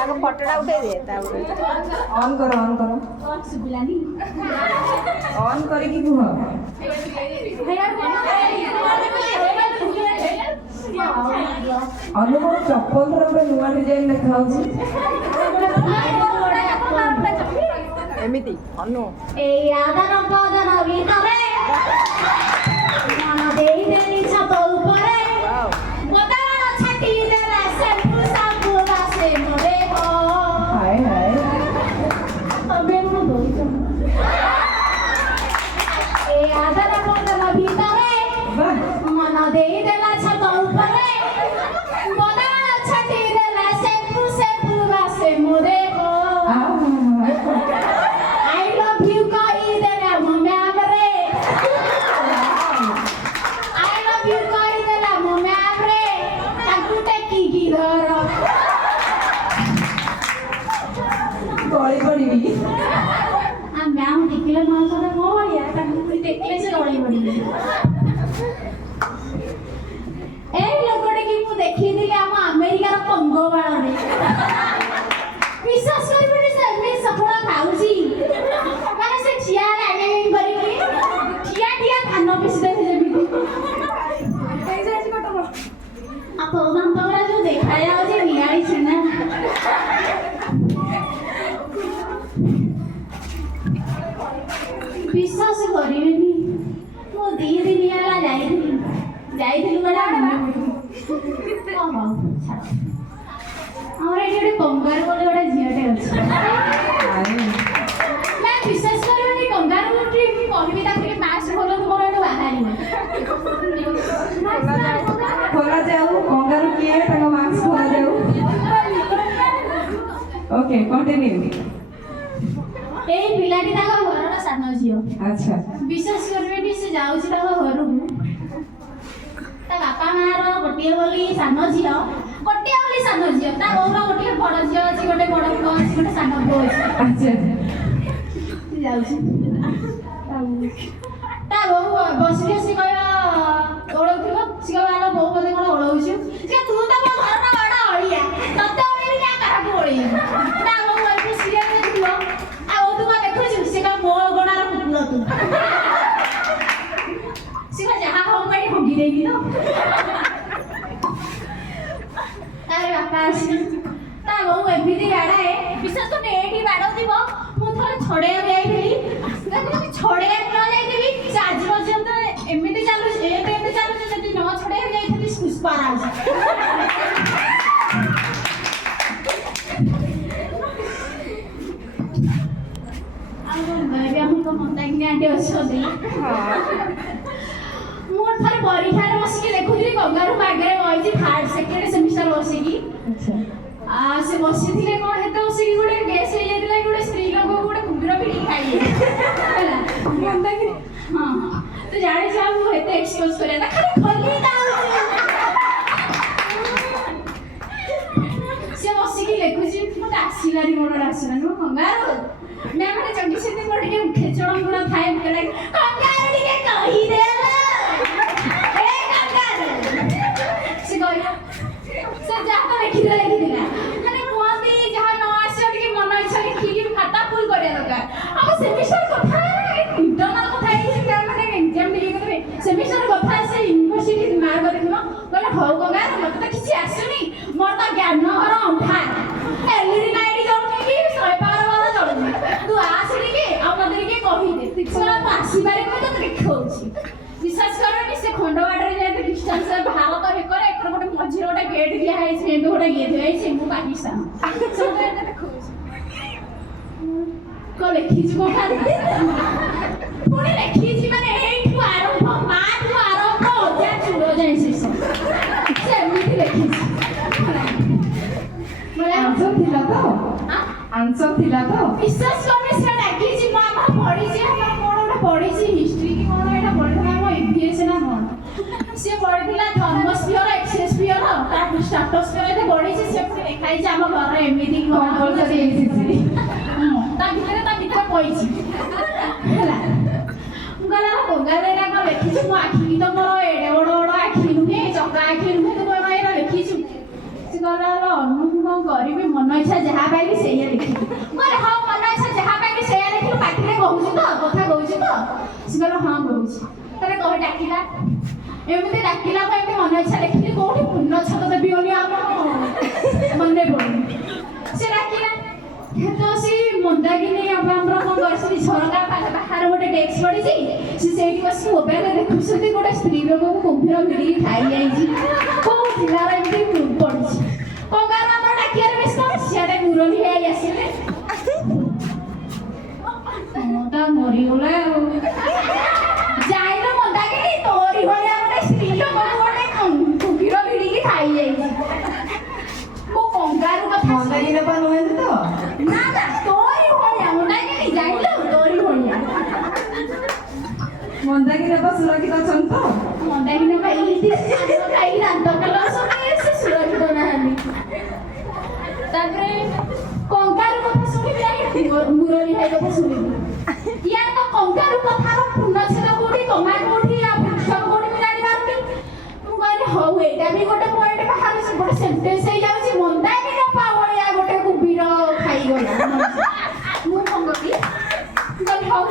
आगे फोटोटा उठे दे ऑन करो सुबिलानी ऑन करके कुह अनुपम चप्पल गोटे नुआ डिजाइन देखा एमती अनु विश्वास करेनि मो दी दिन याला जाइथिलु बडा हमर एटे कंगार बोले बडा झियाटे अछि मैं विश्वास करेनि कंगार बोलि कहबी ता के मास बोलो मोर एटे बाहारी खोला जाऊ कंगार किए ताको मास खोला जाऊ ओके कंटिन्यू ए पिलाटी ताको घरर सानो झियो अच्छा विश्वास करबेनी से जाउछि ताको घरु ता बापा मार गोटिए बोली सानो झियो गोटिए बोली सानो झियो ता बोर गोटिए बड़ झियो अछि गोटे बड़ पुओ अछि गोटे सानो पुओ अछि अच्छा जाउछि ता बो बसिके से कहया ओळौथिलो से कहला बो बोले कोन ओळौछि से तू त मो घरर बड़ अळिया तते ओळिबी ना काहाकु ओळि ता बो बोलि सिरिया रे दिलो आ ओ तू देखुछि से का मो गोडार पुतलो तू से का जहा हो पडी होगी देगी तो तारे बापा ता बो एमिति गाडाए विशेष तो एठी बाडो दिबो मु थोर छडे जाइथिली देखो छडे न जाइथिली आज पर्यंत एमिति चालू एते चालू जति न छडे जाइथिली पुष्पाराज मोर थर परीक्षा रे बसिकी देखुथि kangaroo Bagre बइछि third second semester बसिकी अच्छा आ से बसिथिले कोन हेते बसिकी गुडे गैस हे जाइतिला गुडे स्त्री लोक गुडे कुंभीर पिडी खाइ हैला गंदा कि हां तो जाने जा मु हेते एक्सपोज करे ना खाली खोली दाउ से बसिकी लेखुछि मते आसीलारी मोर आसीलानी कंगारू मैं मैंने चंडी से दिन मोड़ के खेचड़ा पूरा थाए करे कंगारू टिके कहि देला ए कंगारू से कहया से जाता लिखि दिला माने कोंती जहा न आसी टिके मन इच्छा लिखि के खाता फुल करे दरकार अब सेमिस्टर कथा इंटरनल कथा है से माने एग्जाम दिले करे सेमिस्टर कथा से यूनिवर्सिटी मार्क देखलो कहला हो कंगारू मते त किछि आसुनी मोर त ज्ञान हर अंधार एलईडी लाइट जळुनी कि 112 तू आसली के आ मदर के कहि दे शिक्षा पासी बारे में तो देखौछि विश्वास करनी से खंडवाड़ रे जाते डिस्टेंस भारत हे करे एकर गोटे मझिर गोटे गेट दिया है से गोटे गेट है से मु पाकिस्तान सब एते देखौछि को लिखिछि को खाली पुणी लिखिछि माने एठु आरंभ माठु आरंभ ओजा चुरो जाय से एमिति लिखिछि मोला आंसर थिला तो आंसर थिला तो विश्वास करबे से डाकिछि मामा पढिछि हम कोनोटा पढिछि हिस्ट्री कि कोन एटा पढिला हम इतिहास ना कोन से पढिला थर्मोस्फियर एक्सोस्फियर ता स्ट्राटोस्फियर एते पढिछि से पुଣି देखाइछि हम घर एमिति कंपलसरी हेसिछि ता भीतर पइछि हैला गला कोगारे ना को लेखिछि मो आखि तो मोर एडे बड़ बड़ आखि नुहे चका आखि नुहे तो मायरा लेखिछि से गला अनुकूल करिबे मन इच्छा ଏମିତି ଡାକିଲା ମୁଁ ଏମିତି ମନ ଇଚ୍ଛା ଲେଖିଲି କୋଉଠି ପୂର୍ଣ୍ଣଚ୍ଛେଦ ଦେବି ବୋଲି ଆମ ମନେ ପଡୁନି। ସେ ଡାକିଲା ତ ସେ ମନ୍ଦାକିନୀ ଆମର କଣ କରିଛନ୍ତି ଝରକା ବାହାର ଗୋଟେ ଡେସ୍କ ପଡ଼ିଛି ସେ ସେଇଠି ବସି ମୋବାଇଲରେ ଦେଖୁଛନ୍ତି ଗୋଟେ ସ୍ତ୍ରୀ ଲୋକକୁ କୁମ୍ଭୀର ଭିଡ଼ିକି ଖାଇଯାଇଛି। କୋଉ ଜିଲ୍ଲାର ଏମିତି ପଡ଼ିଛି କଙ୍ଗାରୁ ଆମର ଡାକିବାରେ ବ୍ୟସ୍ତ ସିଆଡ଼େ ମୁରଲି ହେଇ ଆସିଲେ ତା ମରିଗଲା ଆଉ ଯାଇଲ ମନ୍ଦାକିନୀ ତୋରି ଭଳିଆ ଗୋଟେ ସ୍ତ୍ରୀ ଲୋକକୁ ଗୋଟେ କୁମ୍ଭୀର ଭିଡ଼ିକି ଖାଇଯାଇଛି। ମୋ କଙ୍ଗାରୁ କଥା ମନ୍ଦାକିନୀ ପା ନୁହେଁ ତ ନା ନା ତୋରି ଭଳିଆ ମନ୍ଦାକିନୀ ଯାଇଲ ତୋରି ଭଳିଆ ମନ୍ଦାକିନୀ ପା ସୁରକ୍ଷିତ ଅଛନ୍ତି ତ ମନ୍ଦାକିନୀ ପା ଏଇଠି ଖାଇକି ଦାନ୍ତ କଲ ସେ ସୁରକ୍ଷିତ ନାହାନ୍ତି। ତାପରେ କଙ୍ଗାରୁ କଥା ଶୁଣିବି ମୁରଲି ଭାଇ କଥା ଶୁଣିବି ୟାର ତ କଙ୍ଗାରୁ କଥାର ପୂର୍ଣ୍ଣଚ୍ଛେଦ କୋଉଠି କମା କୋଉଠି ଆଉ ବୃକ୍ଷ କୋଉଠି ମୁଁ ଜାଣିପାରୁନି। ମୁଁ କହିଲି ହଉ ଏଇଟା ବି ଗୋଟେ ପଏଣ୍ଟ ବାହାରୁଛି ଗୋଟେ ସେଣ୍ଟେନ୍ସ ହେଇଯାଉଛି ମନ୍ଦାକିନୀ ପା ଭଳିଆ ଗୋଟେ କୁମ୍ଭୀର ଖାଇଗଲା। ମୁଁ କଣ କଲି କହିଲି ହଉ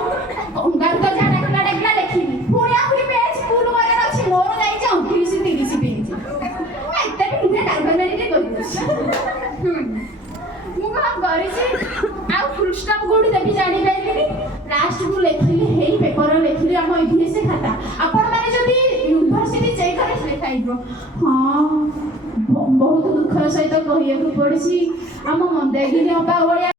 କଙ୍ଗାରୁ ତ ଯାହା ଡାକିଲା ଲେଖିବି ପୁଣି ଆହୁରି ପେଜ ଫୁଲ କରିବାର ଅଛି ମୋର ଯାଇଛି 29-30 ପେଜ ଏତେ ବି ନୁହେଁ ଟାର୍ଗେଟ କହିଦେଉଛି। ମୁଁ କଣ କରିଛି ଆଉ ପୃଷ୍ଠାକୁ କୋଉଠି ଦେବି ଜାଣିପାରିଲିନି ଲାଷ୍ଟକୁ ଲେଖିଲି ହେଇ ପେପର ଲେଖିଲି ଆମ ଇତିହାସ ଖାତା ଆପଣମାନେ ଯଦି ୟୁନିଭର୍ସିଟି ଚେକ୍ କରେ ଲେଖାଇବ। ହଁ ବହୁତ ଦୁଃଖର ସହିତ କହିବାକୁ ପଡ଼ିଛି ଆମ ମନ୍ଦାକିନୀ ଅପା ଭଳିଆ